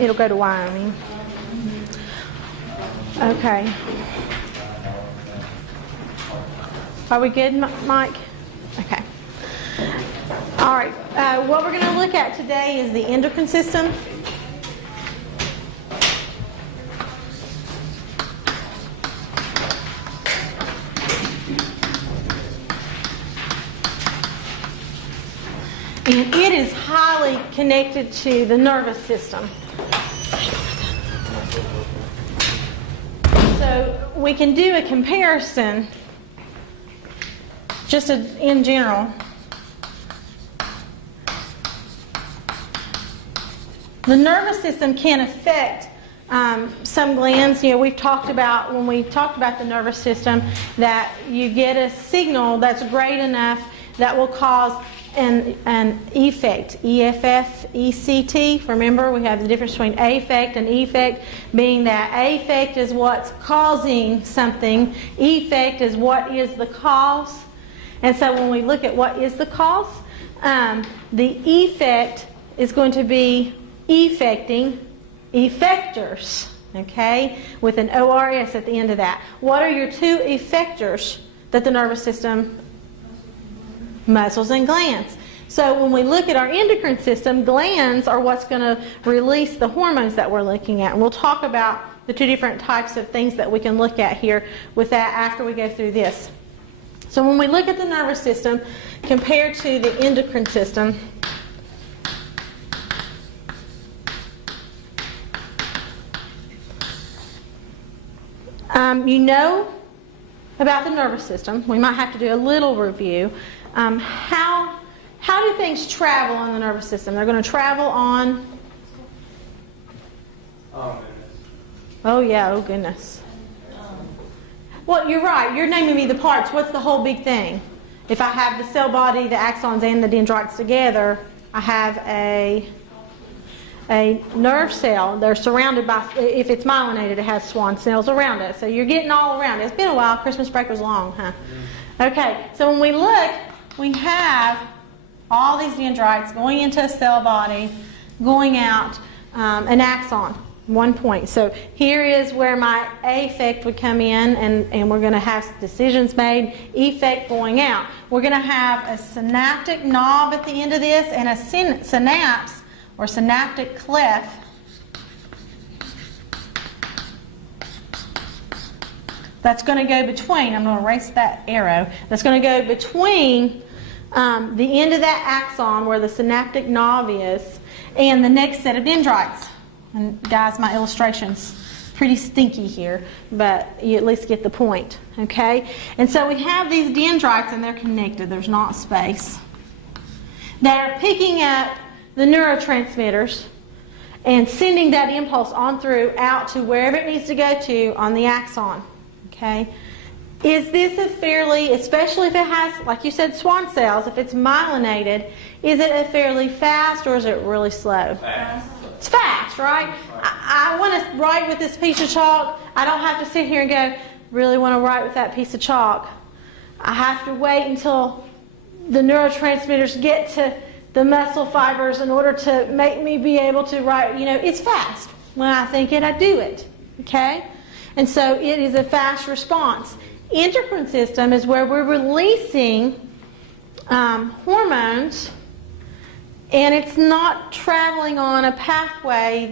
It'll go to Wyoming. Okay. Are we good, Mike? Okay. All right. What we're going to look at today is the endocrine system. And it is highly connected to the nervous system. So we can do a comparison, just in general. The nervous system can affect some glands. You know, we've talked about, when we talked about the nervous system, that you get a signal that's great enough that will cause an effect, EFF, ECT. Remember, we have the difference between affect and effect, being that affect is what's causing something, effect is what is the cause. And so when we look at what is the cause, the effect is going to be effecting effectors, okay, with an ORS at the end of that. What are your two effectors that the nervous system? Muscles and glands. So when we look at our endocrine system, glands are what's going to release the hormones that we're looking at. And we'll talk about the two different types of things that we can look at here with that after we go through this. So when we look at the nervous system compared to the endocrine system, you know about the nervous system. We might have to do a little review. How do things travel in the nervous system? They're going to travel on... Oh, goodness. Oh, yeah, oh, goodness. Well, you're right. You're naming me the parts. What's the whole big thing? If I have the cell body, the axons, and the dendrites together, I have a nerve cell. They're surrounded by, if it's myelinated, it has Schwann cells around it. So you're getting all around it. It's been a while. Christmas break was long, huh? Okay, so when we look, we have all these dendrites going into a cell body, going out an axon, 1 point. So here is where my affect would come in, and we're going to have decisions made, effect going out. We're going to have a synaptic knob at the end of this and a synapse or synaptic cleft. That's going to go between, I'm going to erase that arrow, that's going to go between the end of that axon where the synaptic knob is and the next set of dendrites. And guys, my illustration's pretty stinky here, but you at least get the point, okay? And so we have these dendrites and they're connected, there's not space. They're picking up the neurotransmitters and sending that impulse on through out to wherever it needs to go to on the axon. Okay, is this a fairly, especially if it has, like you said, Schwann cells, if it's myelinated, is it a fairly fast or is it really slow? Fast. It's fast, right? I want to write with this piece of chalk. I don't have to sit here and go, really want to write with that piece of chalk. I have to wait until the neurotransmitters get to the muscle fibers in order to make me be able to write. You know, it's fast. When I think it, I do it. Okay? And so it is a fast response. Endocrine system is where we're releasing hormones, and it's not traveling on a pathway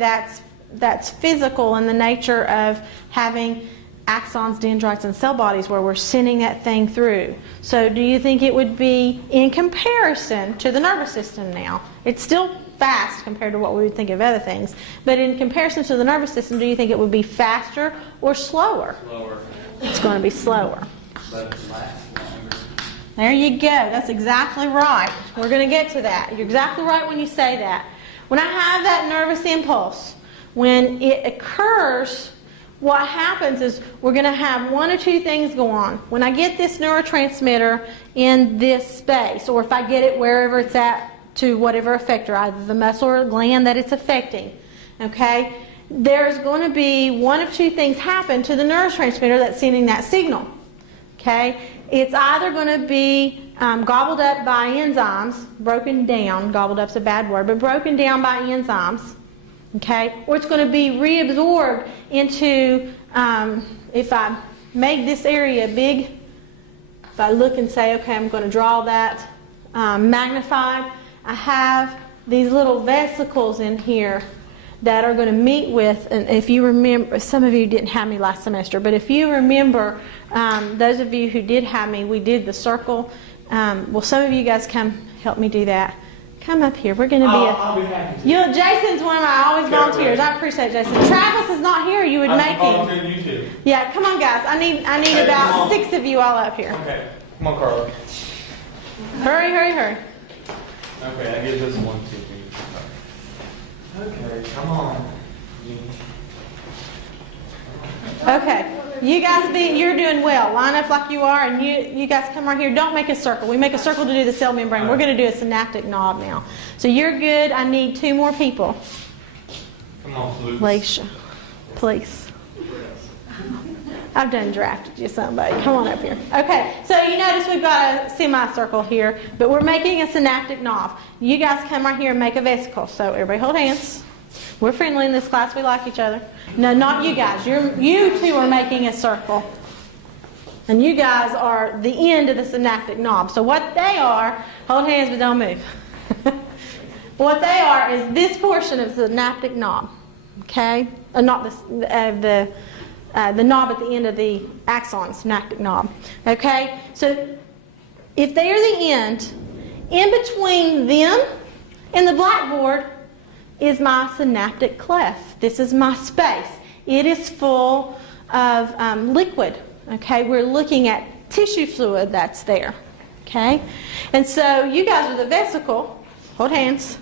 that's physical in the nature of having axons, dendrites, and cell bodies where we're sending that thing through. So do you think it would be, in comparison to the nervous system now, it's still fast compared to what we would think of other things, but in comparison to the nervous system, do you think it would be faster or slower? Slower. It's going to be slower. But it lasts longer. There you go. That's exactly right. We're going to get to that. You're exactly right when you say that. When I have that nervous impulse, when it occurs, what happens is we're going to have one or two things go on. When I get this neurotransmitter in this space, or if I get it wherever it's at to whatever effector, either the muscle or gland that it's affecting, okay, there's going to be one of two things happen to the neurotransmitter that's sending that signal. Okay? It's either going to be gobbled up by enzymes, broken down, gobbled up's a bad word, but broken down by enzymes, okay? Or it's going to be reabsorbed into, if I make this area big, if I look and say, okay, I'm going to draw that magnified, I have these little vesicles in here that are going to meet with, and if you remember, some of you didn't have me last semester, but if you remember, those of you who did have me, we did the circle. Well, some of you guys come help me do that. Come up here. We're going to be I'll be happy to. Jason's one of my always volunteers. I appreciate Jason. Travis is not here. You would make him. You too. Yeah, come on, guys. I need Okay, about 6 of you all up here. Okay. Come on, Carla. Hurry, hurry, hurry. Okay, I give this one to you. Okay, come on. Okay, you guys you're doing well. Line up like you are, and you guys come right here. Don't make a circle. We make a circle to do the cell membrane. We're going to do a synaptic knob now. So you're good. I need 2 more people. Come on, Luke. Laisha, please. I've done drafted you somebody. Come on up here. Okay, so you notice we've got a semicircle here, but we're making a synaptic knob. You guys come right here and make a vesicle. So everybody hold hands. We're friendly in this class. We like each other. No, not you guys. You two are making a circle. And you guys are the end of the synaptic knob. So what they are, hold hands but don't move. What they are is this portion of the synaptic knob. Okay? Not the knob at the end of the axon, synaptic knob. Okay? So if they are the end, in between them and the blackboard is my synaptic cleft. This is my space. It is full of liquid. Okay? We're looking at tissue fluid that's there. Okay? And so you guys are the vesicle. Hold hands.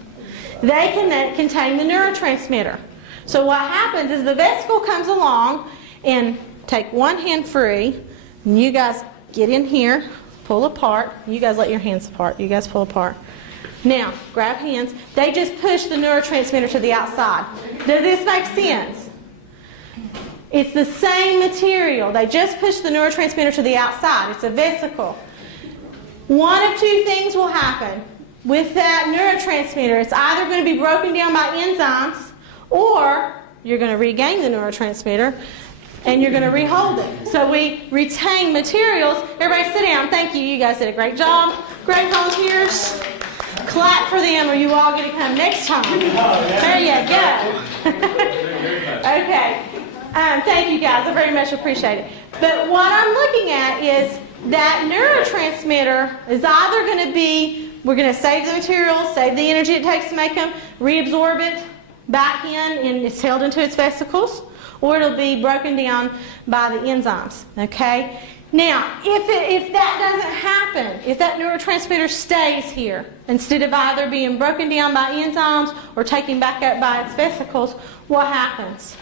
They can contain the neurotransmitter. So what happens is the vesicle comes along and take one hand free, and you guys get in here, pull apart. You guys let your hands apart. You guys pull apart. Now, grab hands. They just push the neurotransmitter to the outside. Does this make sense? It's the same material. They just push the neurotransmitter to the outside. It's a vesicle. One of 2 things will happen with that neurotransmitter. It's either going to be broken down by enzymes, or you're going to regain the neurotransmitter and you're going to rehold it. So we retain materials. Everybody sit down. Thank you. You guys did a great job. Great volunteers. Clap for them or you all get to come next time. There you go. Okay. Thank you guys. I very much appreciate it. But what I'm looking at is that neurotransmitter is either going to be, we're going to save the materials, save the energy it takes to make them, reabsorb it back in, and it's held into its vesicles, or it'll be broken down by the enzymes. Okay? Now, if that doesn't happen, if that neurotransmitter stays here, instead of either being broken down by enzymes or taken back up by its vesicles, what happens?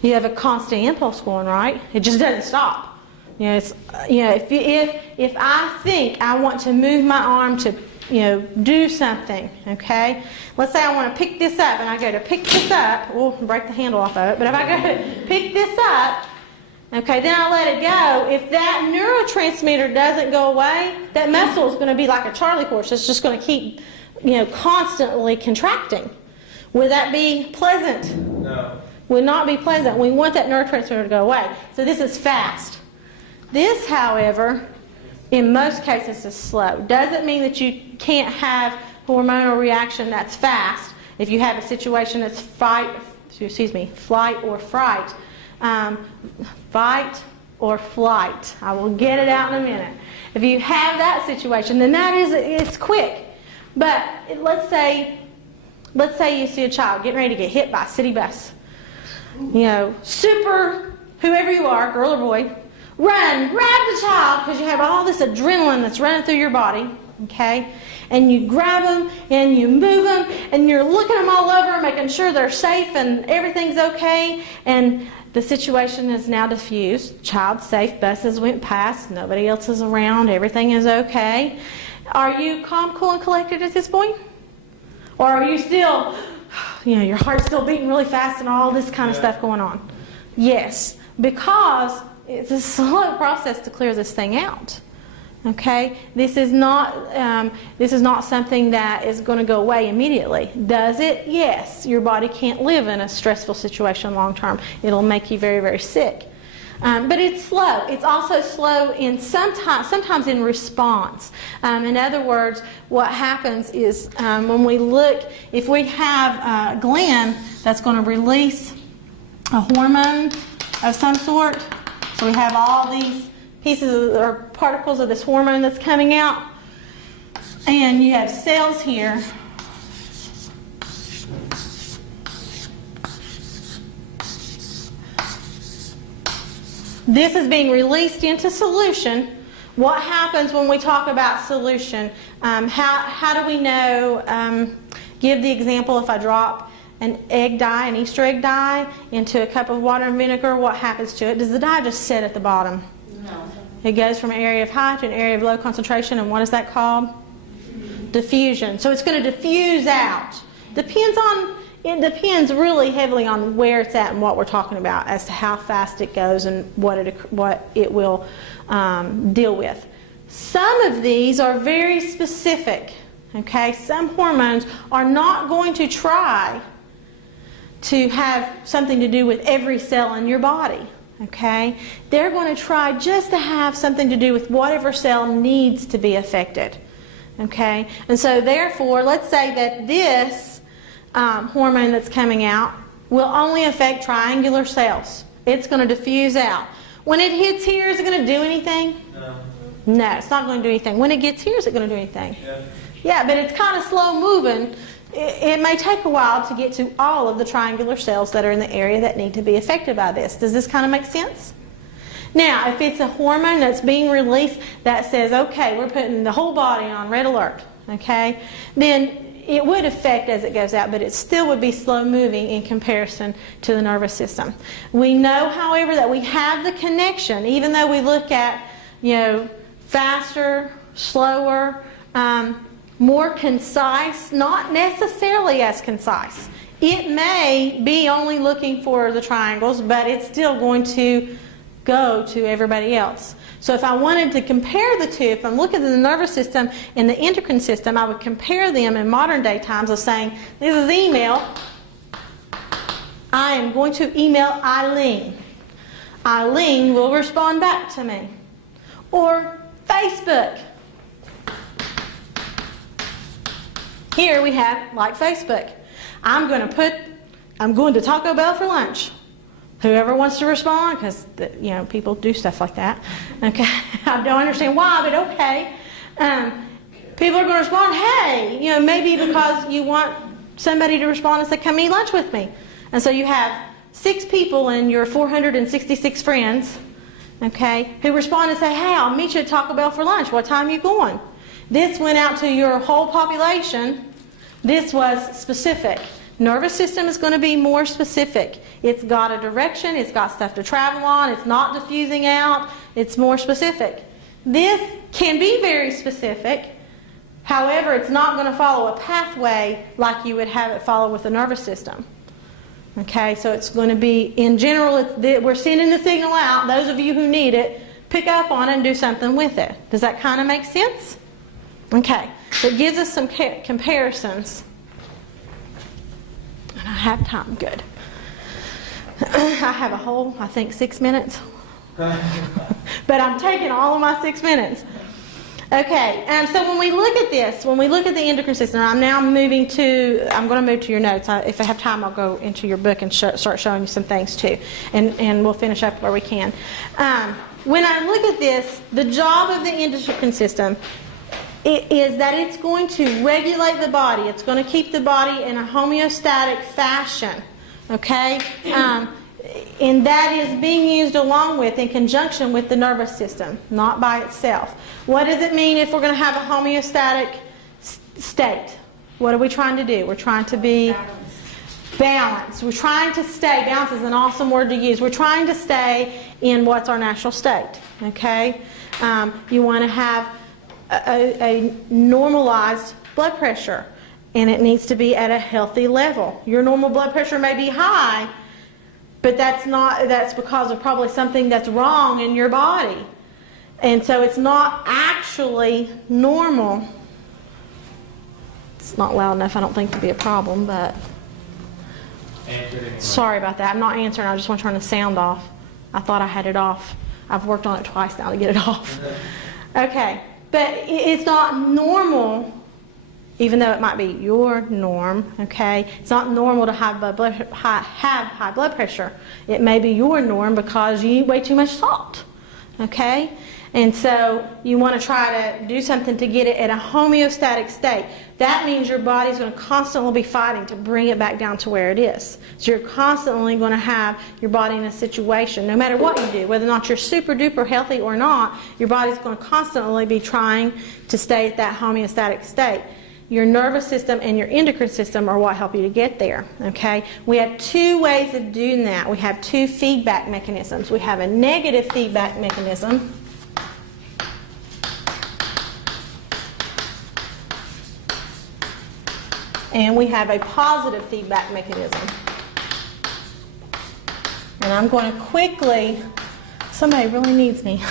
You have a constant impulse going, right? It just doesn't stop. You know, if I think I want to move my arm to, do something, okay? Let's say I want to pick this up, and I go to pick this up. We'll break the handle off of it. But if I go to pick this up, okay, then I let it go. If that neurotransmitter doesn't go away, that muscle is going to be like a Charlie horse. It's just going to keep, constantly contracting. Would that be pleasant? No. Would not be pleasant. We want that neurotransmitter to go away. So this is fast. This, however, in most cases is slow. Doesn't mean that you can't have hormonal reaction that's fast if you have a situation that's flight or fright. Fight or flight. I will get it out in a minute. If you have that situation, then it's quick. But let's say you see a child getting ready to get hit by a city bus. Super, whoever you are, girl or boy, run, grab the child, because you have all this adrenaline that's running through your body, okay? And you grab them, and you move them, and you're looking them all over, making sure they're safe and everything's okay, and the situation is now diffused. Child's safe, buses went past, nobody else is around, everything is okay. Are you calm, cool, and collected at this point? Or are you still, your heart's still beating really fast and all this kind of stuff going on? Yes, because it's a slow process to clear this thing out. Okay, this is not something that is going to go away immediately. Does it? Yes. Your body can't live in a stressful situation long term. It'll make you very, very sick. But it's slow. It's also slow in sometimes in response. In other words, what happens is when we look, if we have a gland that's going to release a hormone of some sort, so we have all these pieces or particles of this hormone that's coming out, and you have cells here. This is being released into solution. What happens when we talk about solution? How do we know? Give the example, if I drop an egg dye, an Easter egg dye, into a cup of water and vinegar, what happens to it? Does the dye just sit at the bottom? No. It goes from an area of high to an area of low concentration, and what is that called? Diffusion. So it's going to diffuse out. It depends really heavily on where it's at and what we're talking about as to how fast it goes and what it will deal with. Some of these are very specific. Okay, some hormones are not going to try to have something to do with every cell in your body. Okay, they're going to try just to have something to do with whatever cell needs to be affected. Okay, and so therefore, let's say that this hormone that's coming out will only affect triangular cells. It's going to diffuse out. When it hits here, is it going to do anything? No. No, it's not going to do anything. When it gets here, is it going to do anything? Yeah. Yeah, but it's kind of slow moving. It may take a while to get to all of the triangular cells that are in the area that need to be affected by this. Does this kind of make sense? Now, if it's a hormone that's being released that says, okay, we're putting the whole body on red alert, okay, then it would affect as it goes out, but it still would be slow moving in comparison to the nervous system. We know, however, that we have the connection, even though we look at, faster, slower, more concise, not necessarily as concise. It may be only looking for the triangles, but it's still going to go to everybody else. So if I wanted to compare the two, if I'm looking at the nervous system and the endocrine system, I would compare them in modern day times of saying, this is email. I am going to email Eileen. Eileen will respond back to me. Or Facebook. Here we have, like Facebook, I'm going to Taco Bell for lunch. Whoever wants to respond, because people do stuff like that. Okay, I don't understand why, but okay. People are going to respond, hey, maybe because you want somebody to respond and say, come eat lunch with me. And so you have 6 people in your 466 friends, okay, who respond and say, hey, I'll meet you at Taco Bell for lunch. What time are you going? This went out to your whole population. This was specific. Nervous system is going to be more specific. It's got a direction. It's got stuff to travel on. It's not diffusing out. It's more specific. This can be very specific. However, it's not going to follow a pathway like you would have it follow with the nervous system. Okay, so it's going to be, in general, we're sending the signal out. Those of you who need it, pick up on it and do something with it. Does that kind of make sense? Okay, so it gives us some comparisons. And I have time, good. I have a whole, I think, 6 minutes. But I'm taking all of my 6 minutes. Okay, so when we look at this, when we look at the endocrine system, I'm going to move to your notes. If I have time, I'll go into your book and start showing you some things too. And we'll finish up where we can. When I look at this, the job of the endocrine system is that it's going to regulate the body. It's going to keep the body in a homeostatic fashion. Okay? And that is being used along with, in conjunction with the nervous system, not by itself. What does it mean if we're going to have a homeostatic state? What are we trying to do? We're trying to be balanced. We're trying to stay, balance is an awesome word to use. We're trying to stay in what's our natural state. Okay? You want to have a normalized blood pressure, and it needs to be at a healthy level. Your normal blood pressure may be high, But that's because of probably something that's wrong in your body. And so it's not actually normal. It's not loud enough, I don't think, to be a problem, but sorry about that. I'm not answering, I just want to turn the sound off. I thought I had it off. I've worked on it twice now to get it off. Okay, but it's not normal, even though it might be your norm, okay? It's not normal to have high blood pressure. It may be your norm because you eat way too much salt, okay? And so you want to try to do something to get it at a homeostatic state. That means your body's going to constantly be fighting to bring it back down to where it is. So you're constantly going to have your body in a situation, no matter what you do, whether or not you're super duper healthy or not, your body's going to constantly be trying to stay at that homeostatic state. Your nervous system and your endocrine system are what help you to get there, okay? We have two ways of doing that. We have two feedback mechanisms. We have a negative feedback mechanism, and we have a positive feedback mechanism. And I'm going to quickly, somebody really needs me.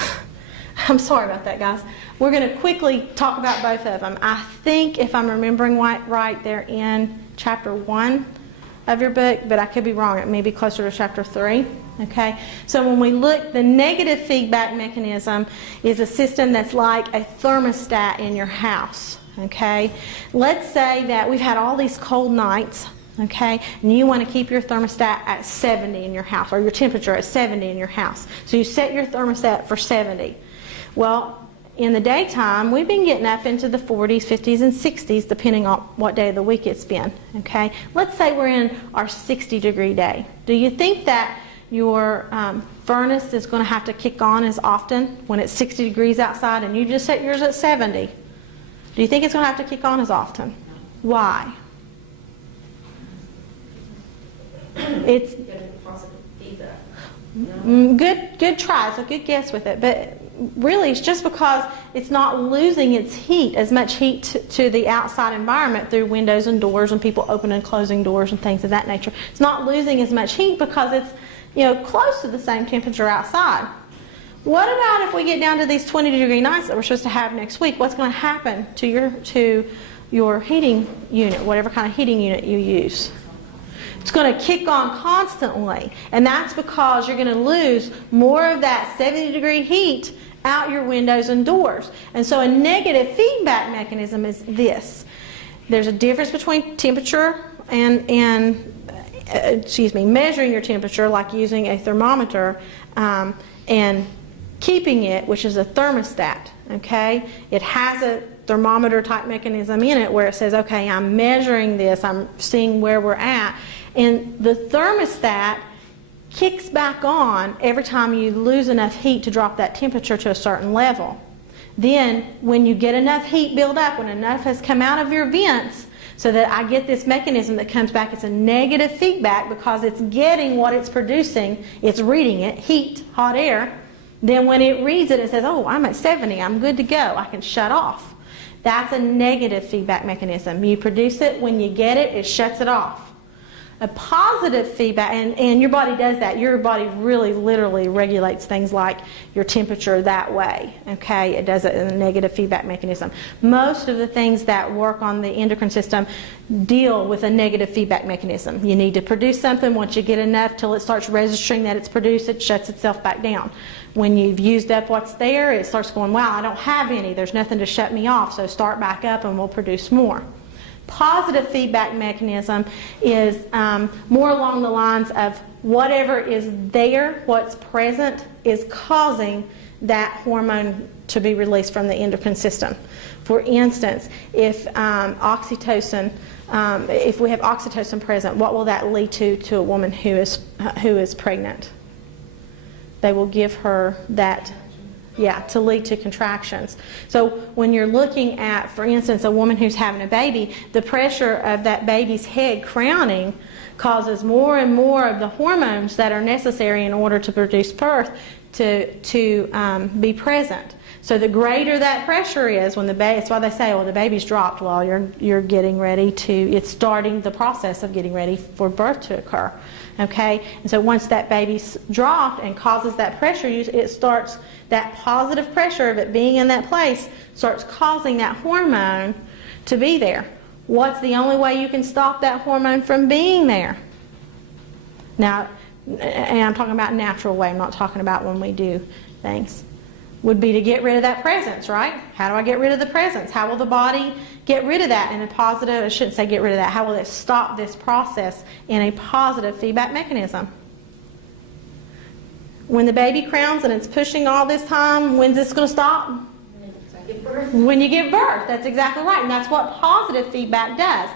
I'm sorry about that, guys. We're going to quickly talk about both of them. I think, if I'm remembering right, they're in chapter 1 of your book, but I could be wrong. It may be closer to chapter 3. Okay? So when we look, the negative feedback mechanism is a system that's like a thermostat in your house. Okay, let's say that we've had all these cold nights, okay, and you want to keep your thermostat at 70 in your house, or your temperature at 70 in your house. So you set your thermostat for 70. Well, in the daytime, we've been getting up into the 40s, 50s, and 60s, depending on what day of the week it's been. Okay, let's say we're in our 60-degree day. Do you think that your furnace is going to have to kick on as often when it's 60 degrees outside and you just set yours at 70? Do you think it's going to have to kick on as often? Why? It's positive feedback. good try. It's a good guess with it, but really it's just because it's not losing its heat, as much heat to the outside environment through windows and doors and people opening and closing doors and things of that nature. It's not losing as much heat because it's, you know, close to the same temperature outside. What about if we get down to these 20-degree nights that we're supposed to have next week? What's going to happen to your heating unit, whatever kind of heating unit you use? It's going to kick on constantly, and that's because you're going to lose more of that 70-degree heat out your windows and doors. And so a negative feedback mechanism is this. There's a difference between temperature and measuring your temperature, like using a thermometer, and keeping it, which is a thermostat, okay? It has a thermometer type mechanism in it where it says, okay, I'm measuring this, I'm seeing where we're at, and the thermostat kicks back on every time you lose enough heat to drop that temperature to a certain level. Then when you get enough heat build up, when enough has come out of your vents, so that I get this mechanism that comes back, it's a negative feedback because it's getting what it's producing, it's reading it, heat, hot air. Then when it reads it, it says, oh, I'm at 70, I'm good to go, I can shut off. That's a negative feedback mechanism. You produce it, when you get it, it shuts it off. A positive feedback, and your body does that. Your body really literally regulates things like your temperature that way. Okay, it does it in a negative feedback mechanism. Most of the things that work on the endocrine system deal with a negative feedback mechanism. You need to produce something. Once you get enough till it starts registering that it's produced, it shuts itself back down. When you've used up what's there, it starts going, wow, I don't have any. There's nothing to shut me off, so start back up and we'll produce more. Positive feedback mechanism is more along the lines of whatever is there, what's present, is causing that hormone to be released from the endocrine system. For instance, if oxytocin, if we have oxytocin present, what will that lead to a woman who is pregnant? They will give her that. Yeah, to lead to contractions. So when you're looking at, for instance, a woman who's having a baby, the pressure of that baby's head crowning causes more and more of the hormones that are necessary in order to produce birth to be present. So the greater that pressure is when the baby, that's why they say, well, the baby's dropped. Well, you're getting ready to, it's starting the process of getting ready for birth to occur. Okay? And so once that baby's dropped and causes that pressure, it starts, that positive pressure of it being in that place starts causing that hormone to be there. What's the only way you can stop that hormone from being there? Now, and I'm talking about natural way, I'm not talking about when we do things. Would be to get rid of that presence, right? How do I get rid of the presence? How will the body get rid of that in a positive, I shouldn't say get rid of that, how will it stop this process in a positive feedback mechanism? When the baby crowns and it's pushing all this time, when's this going to stop? When you give birth. That's exactly right. And that's what positive feedback does.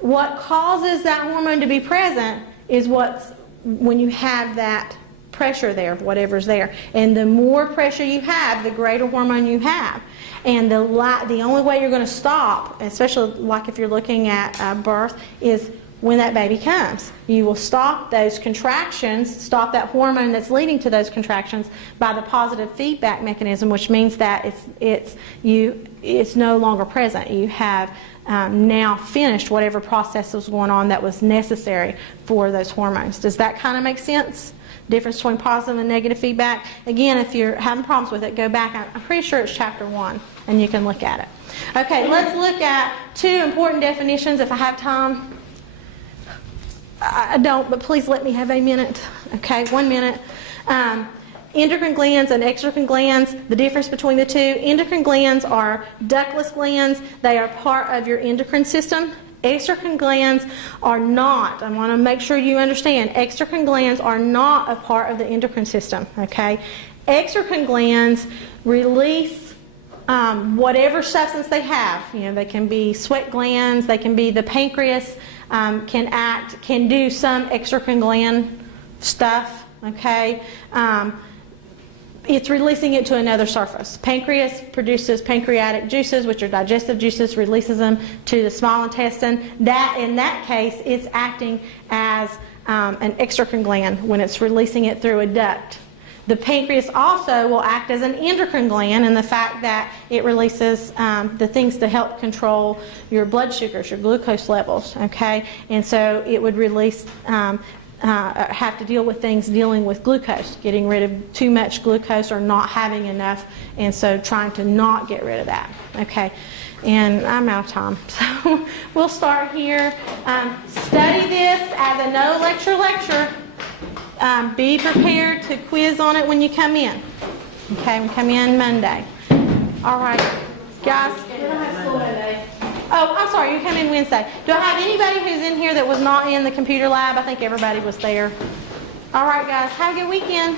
What causes that hormone to be present is when you have that pressure there, whatever's there. And the more pressure you have, the greater hormone you have. And the only way you're going to stop, especially like if you're looking at birth, is when that baby comes. You will stop those contractions, stop that hormone that's leading to those contractions by the positive feedback mechanism, which means that it's no longer present. You have now finished whatever process was going on that was necessary for those hormones. Does that kind of make sense? Difference between positive and negative feedback. Again, if you're having problems with it, go back. I'm pretty sure it's chapter 1, and you can look at it. Okay, let's look at 2 important definitions if I have time. I don't, but please let me have a minute. Okay, 1 minute. Endocrine glands and exocrine glands, the difference between the two. Endocrine glands are ductless glands. They are part of your endocrine system. Exocrine glands are not. I want to make sure you understand. Exocrine glands are not a part of the endocrine system. Okay, exocrine glands release whatever substance they have. You know, they can be sweat glands. They can be the pancreas. Can do some exocrine gland stuff. Okay. It's releasing it to another surface. Pancreas produces pancreatic juices, which are digestive juices, releases them to the small intestine. In that case, it's acting as an exocrine gland when it's releasing it through a duct. The pancreas also will act as an endocrine gland in the fact that it releases the things to help control your blood sugars, your glucose levels. Okay, and so it would release. Have to deal with things dealing with glucose, getting rid of too much glucose or not having enough, and so trying to not get rid of that. Okay, and I'm out of time, so we'll start here. Study this as a no lecture. Be prepared to quiz on it when you come in. Okay, we come in Monday. All right, guys. We don't have school Monday. Oh, I'm sorry, you come in Wednesday. Do I have anybody who's in here that was not in the computer lab? I think everybody was there. All right, guys, have a good weekend.